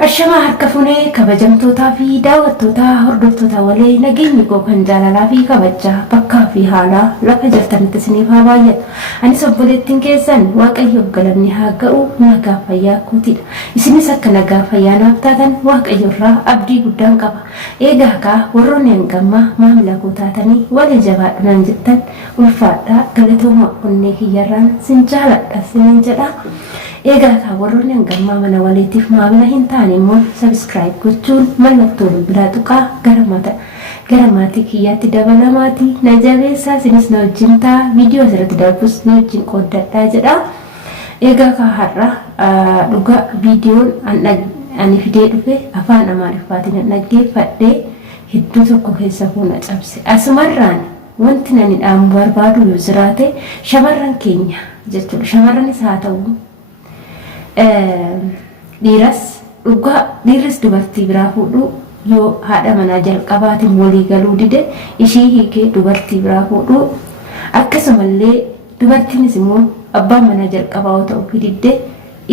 Ashama harkafune kabajamtoota fi daawwattoota hordoftoota walee nageenyi koo kan jaalalaa fi kabajaa bakkaa fi haala lafa jirtanitti isiniif haa baay'atu. Anis obboleettiin keessan Waaqayyoof galanni haa ga'u nagaa fayyaa kootidha. Isinis akka nagaa fayyaa naaf taatan Waaqayyoorraa abdii guddaan qaba. Eegaa kaa warroonni hangammaa maamila koo taatanii walii jabaadhunaan jettan ulfaadhaa galatooma onnee kiyyarraan sin jaaladha sinin jedha. Eegaa kaa warroonni hangammaa mana waliitiif maamila hin taane immoo subscribe gochuun mallattoo bilbilaa tuqaa gara maatii kiyyaatti dabalamaati na jabeessaa isinis na wajjin ta'a viidiyoo asirratti darbus na wajjin qooddadhaa jedha. Eegaa kaa har'a dhugaa viidiyoon ani fidee dhufe afaan Amaariffaatiin dhaggeeffadhee hedduu tokko keessa fuuna cabse. Asumarraan wanti nani dhaamu barbaadu yoo jiraate shamarran keenya jechuudha. Shamarranis haa ta'u dhiirris dubartii biraa fuudhu yoo haadha manaa jalqabaatiin walii galuu dide ishii hiikee dubartii biraa fuudhu akkasumallee dubartiinis immoo abbaa manaa jalqabaa yoo ta'u didde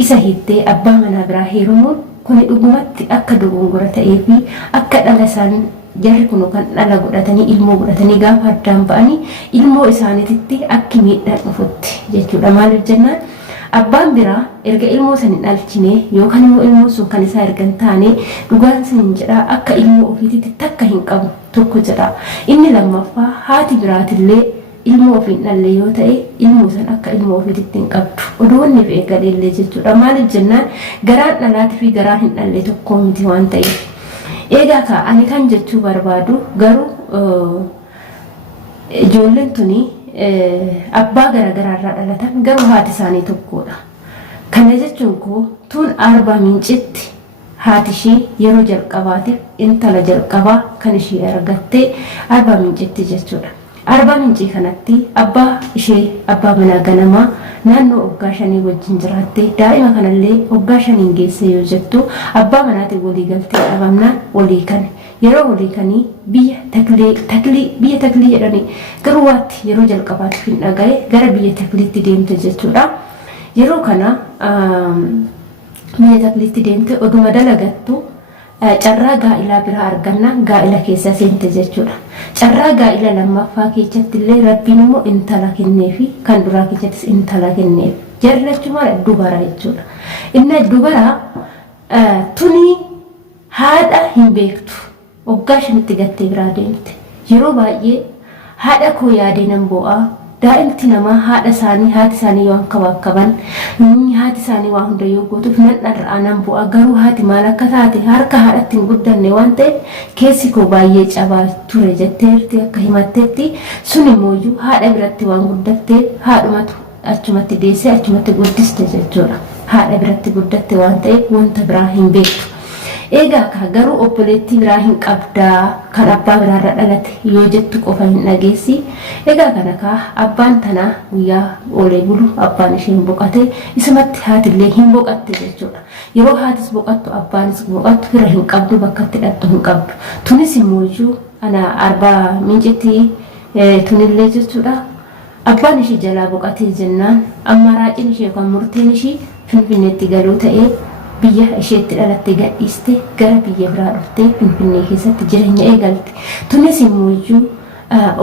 isa hiittee abbaa manaa biraa heerumuun kun dhugumatti akka dogongora ta'ee fi akka dhala isaanii jarri kun kan dhala godhatanii ilmoo godhatanii gaafa addaan ba'anii ilmoo isaaniitti akka miidhaan dhufutti jechuudha. Maaliif jennaan abbaan biraa erga ilmoo sanin dhalchine yookaan immoo ilmoo sun kan isaa ergan taane dhugaan sanin jedha akka ilmoo ofiititti takka hin qabu tokko jedha. Inni lammaffaa haati biraatillee ilmoo ofiin dhalle yoo ta'e ilmoo san akka ilmoo ofiititti hin qabdu. Odoonniif eegalee jechuudha. Maaliif jennaan garaan dhalaatii fi garaan hin dhalle tokko miti waan ta'eef. Eegaa kaa ani kan jechuu barbaadu garuu ijoolleen tuni abbaa garaagaraarraa dhalatan garuu haati isaanii tokkodha. Kana jechuun koo tun Arbaa Miincitti haati ishee yeroo jalqabaatiif intala jalqabaa kan ishee argattee Arbaa Miincitti jechuudha. Arbaa Miincii kanatti abbaa ishee abbaa manaa ganamaa naannoo waggaa 5 wajjin jiraattee daa'ima kanallee waggaa 5 geesse yoo jettu abbaa manaatiin walii galtee dhabamnaan walii kane. Yeroo walii kanii biyya taklii jedhanii garuu waatti yeroo jalqabaatiif hin dhagaye gara biyya takliitti deemte jechuudha. Yeroo kana biyya takliitti deemte oduma dalagattu carraa gaa'ilaa biraa argannaan gaa'ila keessa seente jechuudha. Carraa gaa'ila lammaffaa keessatti illee rabbiin immoo intala kenneefi kan duraa keessattis intala kenneef. Jarrachumaa dubara jechuudha. Inni dubara tuni haadha hin beektu. Waggaa 5tti gattee biraa deemte. Yeroo baay'ee haadha koo yaadee nan bo'aa. Daa'imti namaa haati isaanii waan kabaakaban haati isaanii waan hunda yoo gootuuf nan dharraa nan bo'aa. Garuu haati maal akka taate harka haadhatti hin guddanne waan ta'eef keessi koo baay'ee cabaa ture jetteerti akka himatteetti. Sun immoo haadha biratti waan guddatteef haadhumatu achumatti deessee achumatti guddiste jechuudha. Haadha biratti guddatte waan ta'eef wanta biraa hin beektu. Eegaa kaa garuu obboleettii biraa hin qabdaa kan abbaa biraarra dhalate yoo jettu qofa hin dhageessi. Eegaa kana kaa abbaan tanaa guyyaa oolee bulu abbaan isheen boqate isumatti haatillee hin boqatte jechuudha. Yeroo haatis boqattu abbaanis boqattu fira hin qabdu bakka itti dhattu hin qabdu. Tunis immoo ana Arbaa Miincitti tunillee jechuudha. Abbaan ishee jalaa boqatee jennaan amma raacin ishee kan murteen ishee Finfinneetti galuu ta'ee biyya isheetti dhalatte gadhiiste gara biyya biraa dhuftee Finfinnee keessatti jireenya eegalte. Tunis immoo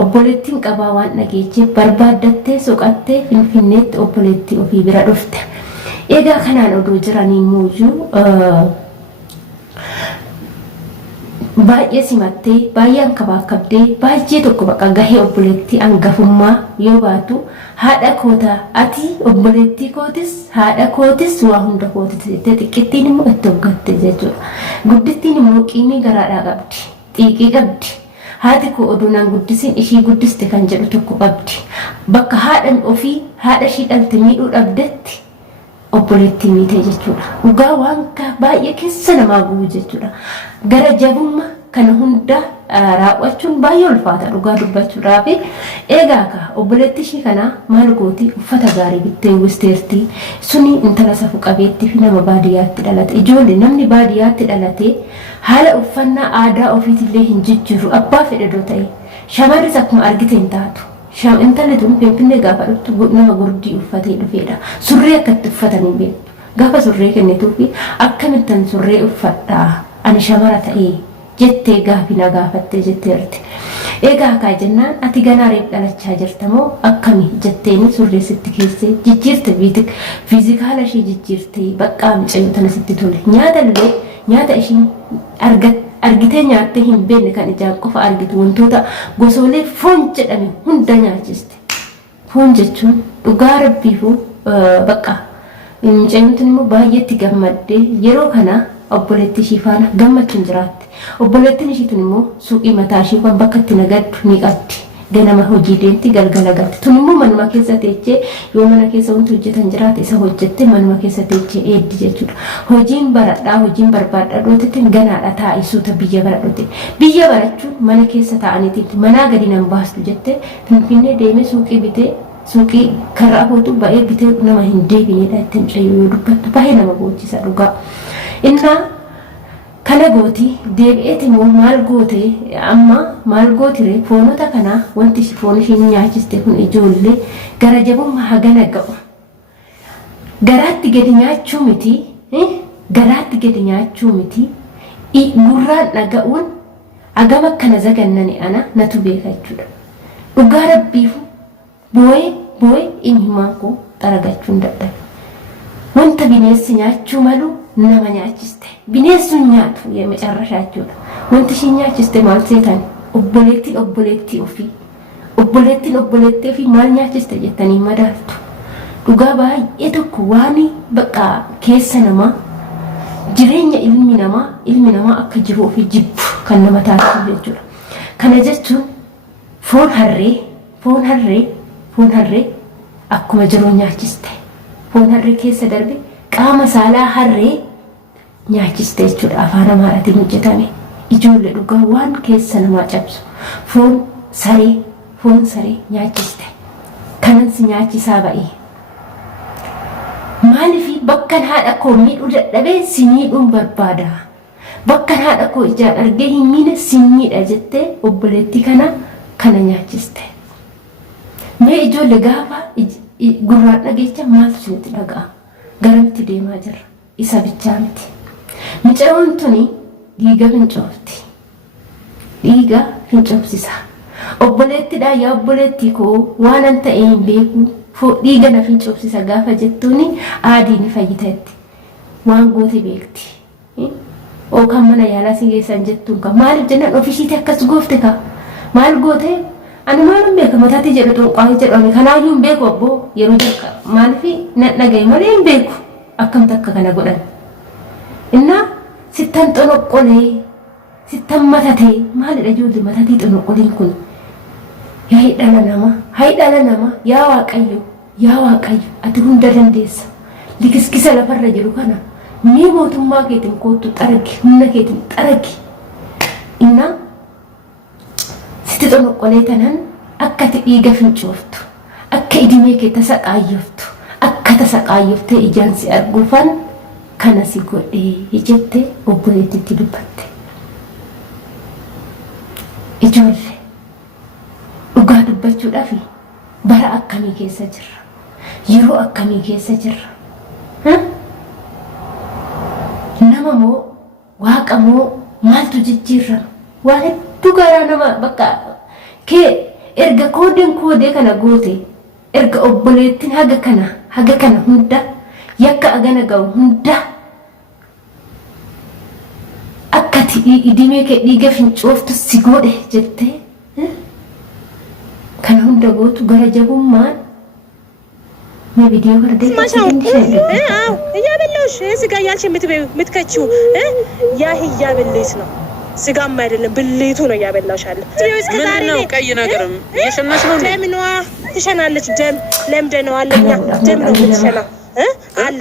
obboleettiin qabaa waan dhageecheef barbaaddattee soqattee Finfinneetti obboleettii ofii bira dhufte. Eegaa kanaan odoo jiranii immoo baay'ee simattee baay'ee kabaakabdee baay'ee tokko baqa gahee obboleettii hangafummaa yoo baatu haadha koota ati obboleettii kootis haadha kootis waa hunda kootis jettee xiqqittiin immoo itti hoggatte jechuudha. Guddittiin immoo qiimii garaadhaa qabdi, xiiqii qabdi. Haati koo oduu naan guddisiin ishii guddiste kan jedhu tokko qabdi. Bakka haadhan ofii haadha ishii dhalte miidhuu dhabdetti obboleettii miite jechuudha. Dhugaa waan baay'ee keessa namaa gubu jechuudha. Gara jabummaa kana hunda raawwachuun baay'ee ulfaata dhugaa dubbachuudhaaf eegaa ka obboleetti ishii kana maal gooti uffata gaarii bittee westeertii suni intala safu qabeetti fi nama baadiyyaatti dhalate ijoollee namni baadiyyaatti dhalate haala uffannaa aadaa ofiitillee hin jijjiiru abbaa fedhe ta'e shamarris akkuma argite hin taatu intalli tun Finfinnee gaafa dhuftu nama gurdii uffatee dhufeedha surree akkatti uffatanii beektu gaafa surree kennituufi akkamittan surree uffadhaa ani shamara ta'ee jettee gaafina gaafattee jetteerti eegaa kaa jennaan ati ganaareef dhalachaa jirtamoo akkami jetteeni surree sitti keessee jijjiirte biitik fiizikaala ishee jijjiirtee baqqaa mucayyoo tana sitti tole nyaatallee nyaata ishiin argitee nyaattee hin beekne kan ijaan qofa argitu wantoota gosoolee foon jedhame hunda nyaachiste foon jechuun dhugaa rabbiifu baqqaa mucayyoon tun immoo baay'eetti gammaddee yeroo kana obboleetti ishii faana gammachuun jiraatti obboleettiin ishii tun immoo suuqii mataa ishii kan bakka itti nagaddu ni qabdi ganama hojii deemti galgala galti tun immoo manuma keessa teechee yoo mana keessa wanti hojjetan jiraate isa hojjette manuma keessa teechee eeddi jechuudha hojiin baradhaa hojiin barbaadhaa dhootetti ganaadha taa'isuuta biyya baradhoote biyya barachuun mana keessa taa'aniiti manaa gadi nan baastu jette Finfinnee deemee suuqii bitee suuqii karaa hootu ba'ee bitee nama hin deebineedha itti mucayyoo yoo dubbattu baay'ee nama boojisa dhugaa inna kana gooti deebi'eeti moo maal goote amma maal gootire foonota kana wanti foon ishiin nyaachiste kun ijoollee gara jabummaa hagana ga'u garaatti gadi nyaachuu miti garaatti gadi nyaachuu miti gurraan dhaga'uun agama akkana zagannani ana natu beeka jechuudha dhugaa rabbiifu boo'ee himaa koo xaragachuun dadhabe wanta bineensi nyaachuu malu nama nyaachiste bineensuun nyaatu yee macarrashaa jechuudha wanti ishii nyaachiste maal seetan obboleettii ofii maal nyaachiste jettanii madaaltu dhugaa baay'ee tokko waan baqqaa keessa namaa jireenya ilmi namaa akka jiru ofii jibbu kan nama taasisu jechuudha kana jechuun foon harree akkuma jiruu nyaachiste foon harree keessa darbe qaama saalaa harree nyaachiste jechuudha afaan amaaraatiin hojjetame ijoollee dhugaa waan keessa namaa cabsu foon saree nyaachiste kanan si nyaachisaa ba'ee maaliif bakkan haadha koo miidhuu dadhabee si miidhuun barbaada bakkan haadha koo ijaan argee hin miine si miidha jettee obboleettii kana nyaachiste mee ijoollee gaafa gurraan dhageecha maaltu isinitti dhaga'a garamitti deemaa jirra isa bichaa miti mucayyoon tuni dhiiga fincoofsisa obboleettidha yaa obboleettii koo waan an ta'e hin beeku dhiiga na fincoofsisa gaafa jettuuni aadii ni fayyiteetti waan goote beekti ookaan mana yaalaa si geessan jettuun ka maaliif jennaan ofishiitti akkas goofte ka maal goote ani maalum beeka mataatti jedhu xunqaa'ii jedhame kanaayyuu hin beeku obbo yeroo jalqa maaliif nan dhagaye malee hin beeku akkamta akka kana godhan innaa sittan xonoqqolee sittan matatee maalidha ijoollee matatii xonoqqoliin kun yaa dhala nama yaa waaqayyo ati hunda dandeessa likiskisa lafarra jiru kana mee mootummaa keetiin koottu xaragi humna keetiin xaragi innaa sitti xonoqqolee tanan akka ati dhiiga fincooftu akka idimee kee tasaqaayyoftu akka tasaqaayyoftee ijaan si arguufan kana si godhee jette obboleettiitti dubbatte ijoollee dhugaa dubbachuudhaaf bara akkamii keessa jirra yeroo akkamii keessa jirra nama moo waaqa moo maaltu jijjiirra waan hedduu garaa nama bakka kee erga koodee kana goote erga obboleettiin haga kana hunda yakka agana ga'u hunda akkati idimee kee dhiiga fincooftu si godhe jettee kana hunda gootu gara jabummaan mee viidiyoo kana deebi'ee እያበላሽ ስጋ ያልሽ የምትከቺው ያ እያበለሽ ነው ስጋም አይደለም ብልቱ ነው ያበላሻል ምንድነው ቀይ ነገርም እየሸናሽ ነው ደም ነው ትሸናለች ደም ለምደነው አለኛ ደም ነው ትሸና አለ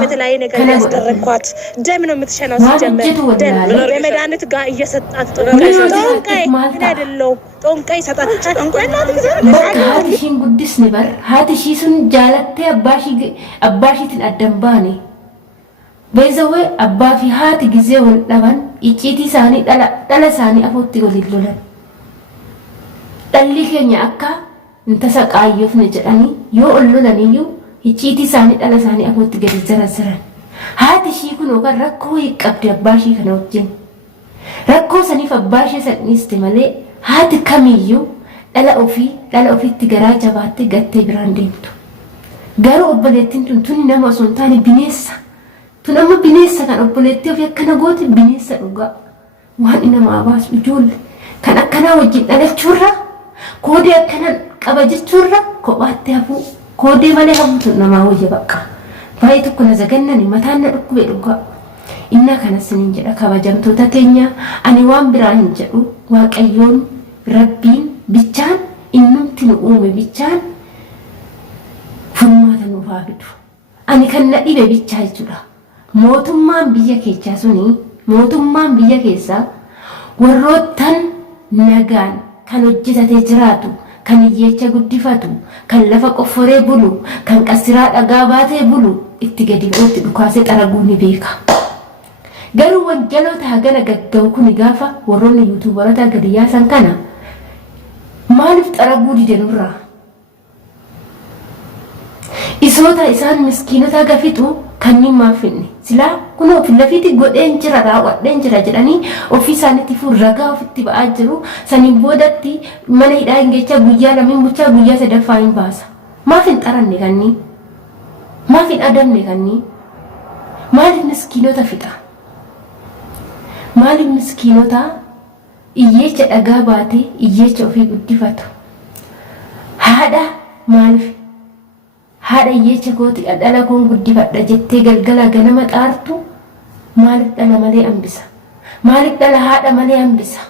በተለያየ ነገር ያስደረኳት ደም ነው የምትሸናው። ሲጀመር ደም ለመድኃኒት ጋር እየሰጣት ጦንቃይ ምን አይደለው ጦንቃይ ሰጣት። ሃቲሽን ጉድስ ነበር ሃቲሽን ጃለቴ አባሺትን አደንባኔ በዘወ አባፊ ሃቲ ጊዜ ወልዳባን ኢጪቲ ሳኒ ዳላ ሳኒ አፎቲ ወሊሉለን ዳሊ ከኛ አካ እንተሰቃየፍ ነጀዳኒ ዮ ኦሉለኒዩ ኢጪቲ ሳኒ ዳላ ሳኒ አፎቲ ገድዘረዘረን ሃቲሺ ኩኖ ጋር ረኮ ይቀብድ አባሺ ከነውጂን ረኮ ሰኒፍ አባሺ ሰኒስቲ ማለ ሃቲ ከሚዩ ዳላ ኦፊቲ ገራ ጃባቲ ገቴ ብራንዴምቱ ጋሩ ኦበሌቲን ቱን ነማ ሶንታኒ ቢኔሳ tunamma binessa kan obboleetti of akkana gooti binessa dhugaa waan nama baasu ijoollee kan akkana wajjin dhalachuurra koodee akkana qaba jechuurra kophaatti hafuu koodee malee hafuutu namaa wayya bakka baay'ee tokko na zagannani mataan na dhukkubee dhugaa inna kanas nin jedha kabajamtoota keenya ani waan biraa hin jedhu waaqayyoon rabbiin bichaan innumti nu uume bichaan furmaata nuuf haa fidu ani kan na dhibe bichaa jechuudha. mootummaan biyya keessaa suni mootummaan biyya keessaa warroottan nagaan kan hojjetatee jiraatu kan iyyeecha guddifatu kan lafa qofforee bulu kan qasiraa dhagaa baatee bulu itti gadi bu'uutti dhukaasee xaraguu ni beeka. Garuu wanjaloota hagana gagga'u kun gaafa warroonni yuutuubaroota gadi yaasan kana maaliif xaraguu didanurraa? Isoota isaan miskiinota gafitu kanniin maafinne silaa kunoo filafiti godheen jira raawwadheen jira jedhanii ofii isaaniitti fuun ragaa ofitti ba'aa jiru saniin boodatti mana hidhaa hingeechaa guyyaa lamiin bulchaa guyyaa sadaffaa hin baasa. Maaf hin xaranne kannii? Maaf hin adamne kannii? Maaliif miskiinota fixa? Maaliif miskiinota iyyeecha dhagaa baatee iyyeecha ofii guddifatu? Haadha maaliif? haadha iyyeecha kooti dhala koon guddifadha jettee galgala ganama xaartu maaliif dhala malee hambisa? Maaliif dhala haadha malee hambisa?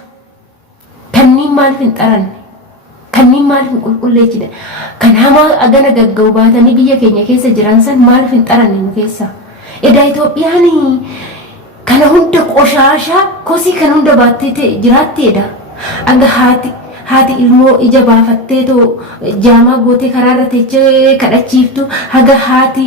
Kanniin maaliif hin xaranne? Kanniin maaliif hin qulqulleessine? Kan hamaa agana gagga'u baatanii biyya keenya keessa jiran san maaliif hin xaranne nu keessa? Edaa Itoophiyaan kana hunda qoshaashaa kosii kan hunda baattee jiraatti edha. Aga haati ilmoo ija baafattee too jaamaa gootee karaarra teechee kadhachiiftu haga haati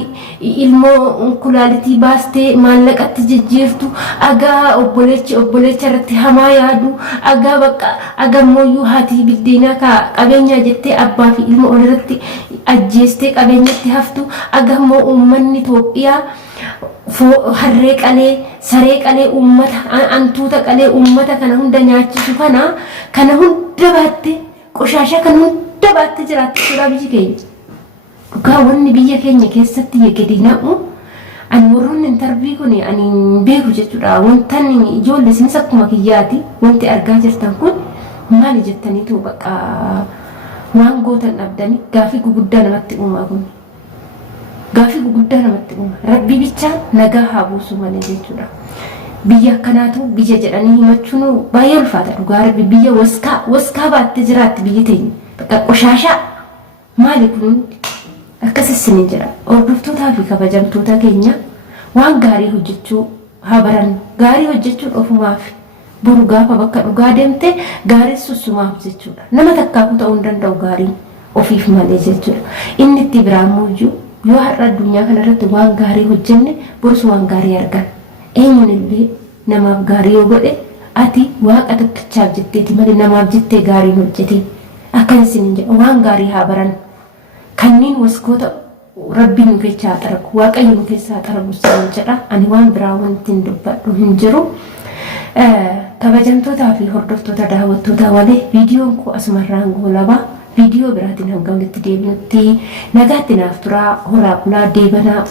ilmoo kulaalitii baastee maallaqatti jijjiirtu aga obboleecha irratti hamaa yaadu aga bakka aga mooyyuu haati biddeenaa qabeenyaa jettee abbaa fi ilmoo irratti ajjeestee qabeenyatti haftu aga moo uummanni Itoophiyaa harree qalee saree qalee uummata antuuta qalee uummata kana hunda nyaachisu kana hunda baatte qoshaasha kan hunda baatte jiraatti suuraa biyyi keenya. Dhugaa wanni biyya keenya keessatti gadi na'u ani warroonni intarvii kun ani beeku jechuudha. Wantan ijoollee isinis akkuma kiyyaati wanti argaa jirtan kun maali jettaniitu bakka waan gootan dhabdanii gaafii guguddaa namatti uumaa kun. Gaafii guguddaa namatti uuma. Rabbi bicha nagaa haa buusu malee jechuudha. Biyya akkanaatu biyya jedhanii himachuun baay'ee ulfaata. Dhugaa Rabbi biyya waskaa baattee jiraatti biyyi teenya. Bakka qoshaashaa maali kun akkasis ni jira. Hordoftootaa fi kabajamtoota keenya waan gaarii hojjechuu haa barannu. Gaarii hojjechuun ofumaaf boru gaafa bakka dhugaa deemte gaarii sussumaaf jechuudha. Nama takkaafuu ta'uu hin danda'u gaariin ofiif malee jechuudha. Inni itti biraamuyyuu yoo har'a addunyaa kanarratti waan gaarii hojjenne borus waan gaarii argan. Eenyuun illee namaaf gaarii yoo godhe ati waaqa tokkichaaf jetteeti malee namaaf jettee gaarii hojjete. Akkanas hin jedhu waan gaarii haa baran. Kanneen waskoota rabbiin nu keessaa xaragu waaqayyo nu keessaa xaragu san jedha. Ani waan biraa wanti hin dubbadhu hin jiru. Kabajamtootaa fi hordoftoota daawwattoota walee viidiyoon koo asumarraan goolabaa. Video beratin hangga ulitti deebinutti nagaatti naaf turaa horaa bulaa deebanaa.